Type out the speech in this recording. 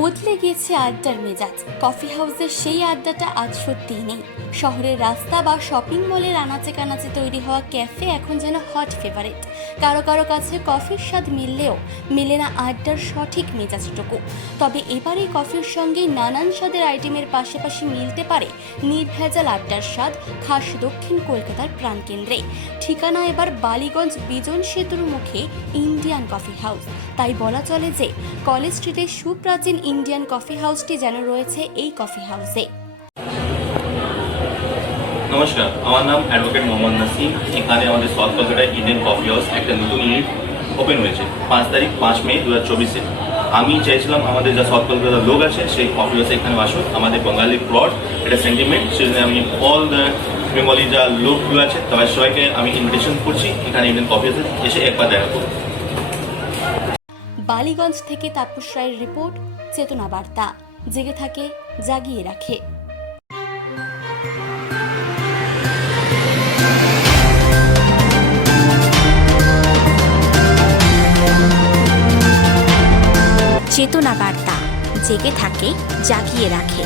বদলে গিয়েছে আড্ডার মেজাজ। কফি হাউসের সেই আড্ডাটা আজ সত্যিই নেই। শহরের রাস্তা বা শপিং মলের আনাচে কানাচে তৈরি হওয়া ক্যাফে এখন যেন হট ফেভারিট কারও কারও কাছে কফির স্বাদ মিললেও মেলে না আড্ডার সঠিক মেজাজটুকু। তবে এবারে কফির সঙ্গে নানান স্বাদের আইটেমের পাশাপাশি মিলতে পারে নির্ভেজাল আড্ডার স্বাদ, খাস দক্ষিণ কলকাতার প্রাণকেন্দ্রে। ঠিকানা এবার বালিগঞ্জ বিজন সেতুর মুখে ইন্ডিয়ান কফি হাউস। তাই বলা চলে যে, কলেজ স্ট্রিটের সুপ্রাচীন ইন্ডিয়ান কফি হাউসটি যেন রয়েছে এই কফি হাউসে। নমস্কার, আমার নাম অ্যাডভোকেট মোহাম্মদ নাসিম। এখানে আমাদের সাউথ কলকাতায় ইন্ডিয়ান কফি হাউস একটা নতুন ইউনিট ওপেন হয়েছে, পাঁচ তারিখ, পাঁচ মে দু হাজার চব্বিশে। আমি চাইছিলাম আমাদের যা সাউথ কলকাতার লোক আছে, সেই কফি হাউসে এখানে আসুক। আমাদের বাঙালি প্লট এটা সেন্টিমেন্ট সেজন্য আমি অল দ্য বেঙ্গলি যা লোকগুলো আছে তাদের সবাইকে আমি ইনভিটেশন করছি। এখানে ইন্ডিয়ান কফি হাউসে এসে একবার দেখা করুন। বালিগঞ্জ থেকে তাপস রায়ের রিপোর্ট, চেতনা বার্তা। জেগে থাকে, জাগিয়ে রাখে। চেতনা বার্তা। জেগে থাকে, জাগিয়ে রাখে।